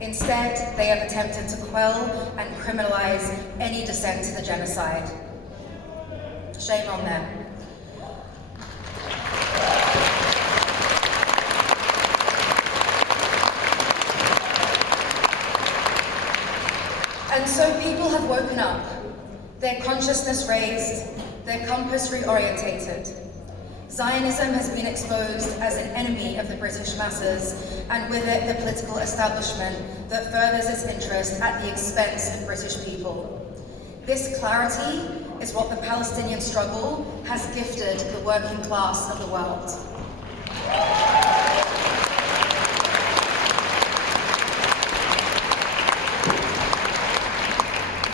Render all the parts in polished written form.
Instead, they have attempted to quell and criminalize any dissent to the genocide. Shame on them. And so people have woken up, their consciousness raised, their compass reorientated. Zionism has been exposed as an enemy of the British masses, and with it the political establishment that furthers its interest at the expense of British people. This clarity is what the Palestinian struggle has gifted the working class of the world.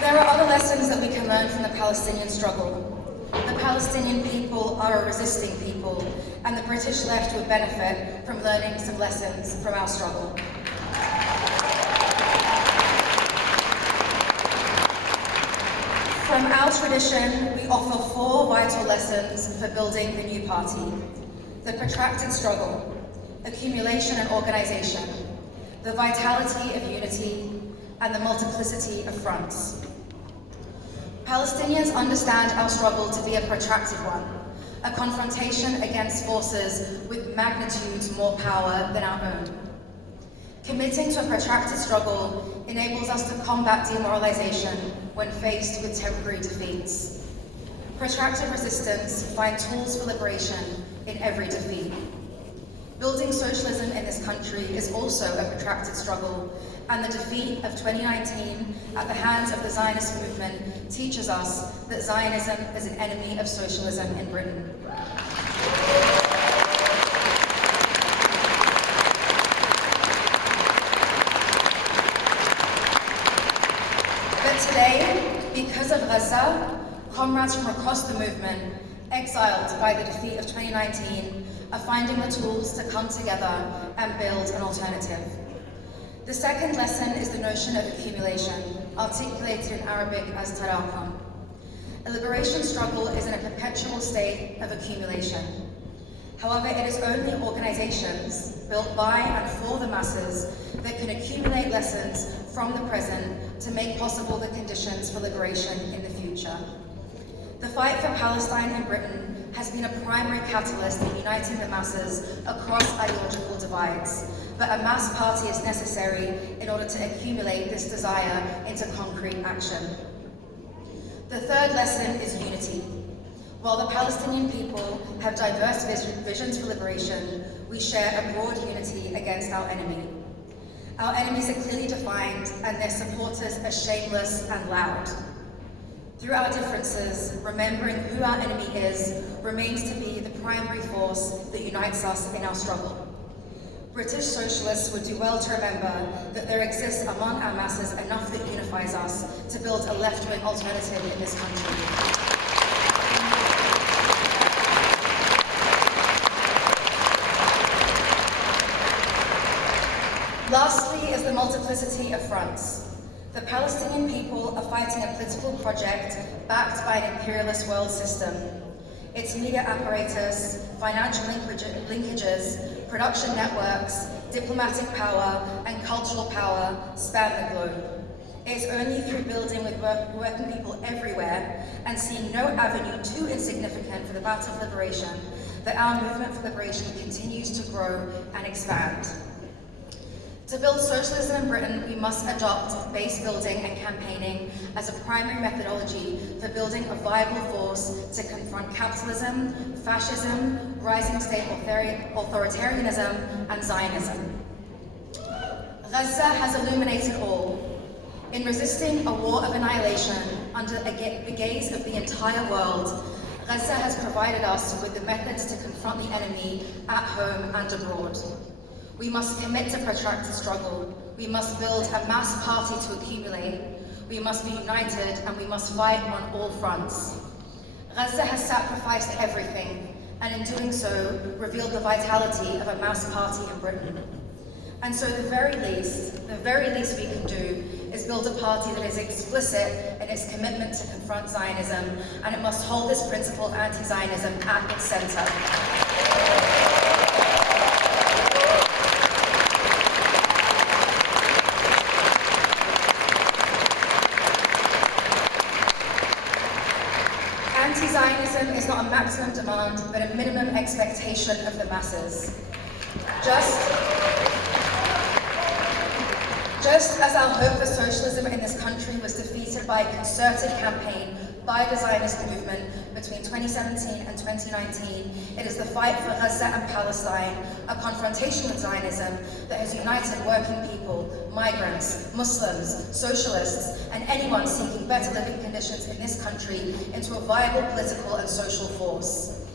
There are other lessons that we can learn from the Palestinian struggle. The Palestinian people are a resisting people, and the British left would benefit from learning some lessons from our struggle. From our tradition, we offer 4 vital lessons for building the new party: the protracted struggle, accumulation and organization, the vitality of unity, and the multiplicity of fronts. Palestinians understand our struggle to be a protracted one, a confrontation against forces with magnitudes more power than our own. Committing to a protracted struggle enables us to combat demoralization when faced with temporary defeats. Protracted resistance finds tools for liberation in every defeat. Building socialism in this country is also a protracted struggle, and the defeat of 2019 at the hands of the Zionist movement teaches us that Zionism is an enemy of socialism in Britain. But today, because of Gaza, comrades from across the movement, exiled by the defeat of 2019, are finding the tools to come together and build an alternative. The second lesson is the notion of accumulation, articulated in Arabic as tarakum. A liberation struggle is in a perpetual state of accumulation. However, it is only organizations built by and for the masses that can accumulate lessons from the present to make possible the conditions for liberation in the future. The fight for Palestine in Britain has been a primary catalyst in uniting the masses across ideological divides, but a mass party is necessary in order to accumulate this desire into concrete action. The third lesson is unity. While the Palestinian people have diverse visions for liberation, we share a broad unity against our enemy. Our enemies are clearly defined, and their supporters are shameless and loud. Through our differences, remembering who our enemy is remains to be the primary force that unites us in our struggle. British socialists would do well to remember that there exists among our masses enough that unifies us to build a left-wing alternative in this country. Lastly is the multiplicity of fronts. The Palestinian people are fighting a political project backed by an imperialist world system. Its media apparatus, financial linkages, production networks, diplomatic power, and cultural power span the globe. It is only through building with working people everywhere and seeing no avenue too insignificant for the battle of liberation that our movement for liberation continues to grow and expand. To build socialism in Britain, we must adopt base building and campaigning as a primary methodology for building a viable force to confront capitalism, fascism, rising state authoritarianism, and Zionism. Gaza has illuminated all. In resisting a war of annihilation under the gaze of the entire world, Gaza has provided us with the methods to confront the enemy at home and abroad. We must commit to protracted struggle. We must build a mass party to accumulate. We must be united, and we must fight on all fronts. Gaza has sacrificed everything, and in doing so, revealed the vitality of a mass party in Britain. And so the very least we can do is build a party that is explicit in its commitment to confront Zionism, and it must hold this principle of anti-Zionism at its center. Zionism is not a maximum demand, but a minimum expectation of the masses. Just as our hope for socialism in this country was defeated by a concerted campaign by the Zionist movement between 2017 and 2019, it is the fight for Gaza and Palestine, a confrontation with Zionism that has united working people, migrants, Muslims, socialists, and anyone seeking better living conditions in this country into a viable political and social force.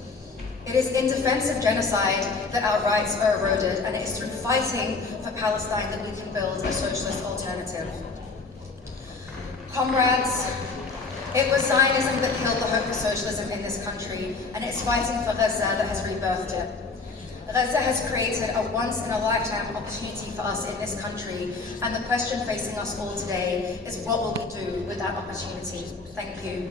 It is in defense of genocide that our rights are eroded, and it is through fighting for Palestine that we can build a socialist alternative. Comrades, it was Zionism that killed the hope for socialism in this country, and it's fighting for Gaza that has rebirthed it. Gaza has created a once-in-a-lifetime opportunity for us in this country, and the question facing us all today is, what will we do with that opportunity? Thank you.